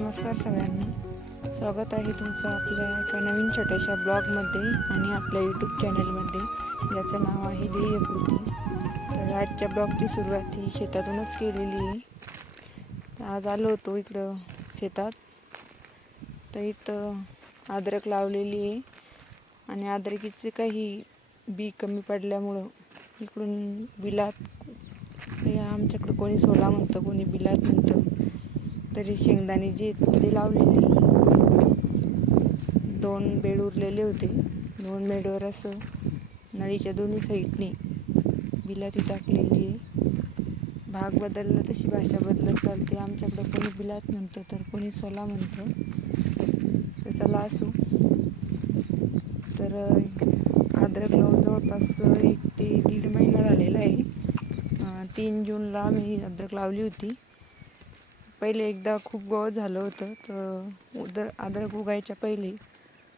नमस्कार सगळ्यांना. स्वागत आहे तुमचं आपल्या एका नवीन छोट्याशा ब्लॉगमध्ये आणि आपल्या यूट्यूब चॅनलमध्ये ज्याचं नाव आहे ध्येयकृती तर आजच्या ब्लॉगची सुरुवात ही शेतातूनच केलेली आहे. तर आज आलो होतो इकडं शेतात. तर इथं अद्रक लावलेली आहे. आणि अद्रकीचे काही बी कमी पडल्यामुळं इकडून बिलात आमच्याकडं कोणी सोला म्हणतं कोणी बिलात म्हणतं. तरी शेंगदाणे जे ती लावलेली. लावलेले दोन बेड उरलेले होते. दोन बेडवर असं नळीच्या दोन्ही साईडने बिलाती टाकलेली आहे. भाग बदलला तशी भाषा बदलत चालते. आमच्याकडं कोणी बिलात म्हणतं तर कोणी सोला म्हणतं. तर चला असू. तर अद्रक लावून जवळपास एक ते दीड महिना झालेला आहे. तीन जूनला मी अद्रक लावली होती. पहिले एकदा खूप गवत झालं होतं तर उदर अद्रक उगायच्या पहिले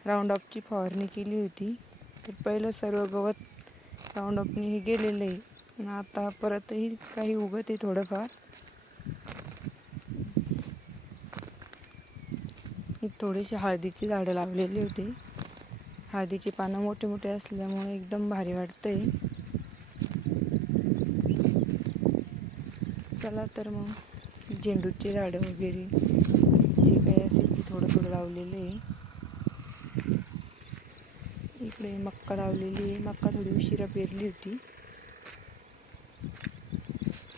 राऊंड अपची फवारणी केली होती. तर पहिलं सर्व गवत राऊंड अपने हे गेलेलं आहे. आणि आता परतही काही उगत आहे थोडंफार. मी थोडीशी हळदीची झाडं लावलेली होती. हळदीची पानं मोठे मोठे असल्यामुळे एकदम भारी वाटतंय. चला तर मग झेंडूचे झाडं वगैरे जे काही असेल ते थोडं थोडं लावलेलं आहे. इकडे मक्का लावलेली आहे. मक्का थोडी उशिरा पेरली होती.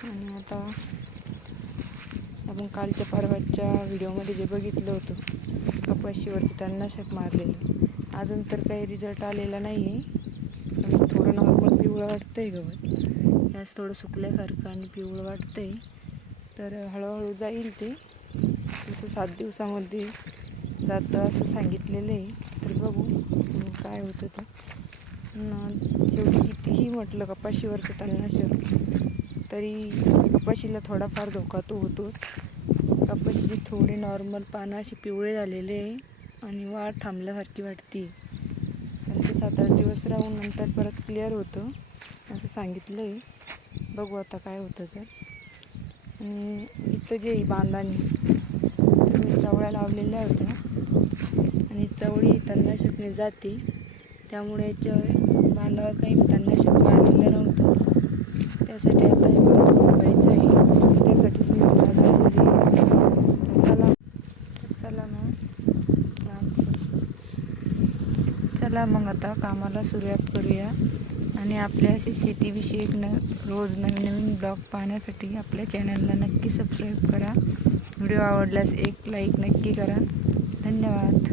आणि आता आपण कालच्या परवाच्या व्हिडिओमध्ये जे बघितलं होतं कपाशीवरती तणनाशक मारलेलं. अजून तर काही रिझल्ट आलेला नाही आहे थोडं नॉर्मल पिवळं वाटतं आहे गवत यास थोडं सुकल्यासारखं आणि पिवळं वाटतं आहे तर हळूहळू जाईल ते. तसं सात दिवसामध्ये जातं असं सांगितलेलं आहे तर बघू काय होतं तर शेवटी कितीही म्हटलं कपाशीवरचं तणनाशक तरी कपाशीला थोडाफार धोका तो होतो कपाशीचे थोडे नॉर्मल पानं असे पिवळे झालेले आहे आणि वाढ थांबल्यासारखी वाटते. आणि ते सात आठ दिवस राहून नंतर परत क्लिअर होतं असं सांगितलं आहे बघू आता काय होतं तर. आणि इथं जे बांधाने तर मी चवळ्या लावलेल्या होत्या. आणि चवळी तणनाशकने जाते. त्यामुळे याच्या बांधावर काही तणनाशक मारलेलं नव्हतं. त्यासाठी आता हे आहे. त्यासाठीच मी चला. चला मग. चला मग आता कामाला सुरुवात करूया. आणि आपल्या असे शेतीविषयक न रोज नवीन नवीन ब्लॉग पाहण्यासाठी आपल्या चॅनलला नक्की सबस्क्राईब करा. व्हिडिओ आवडल्यास एक लाईक नक्की करा. धन्यवाद.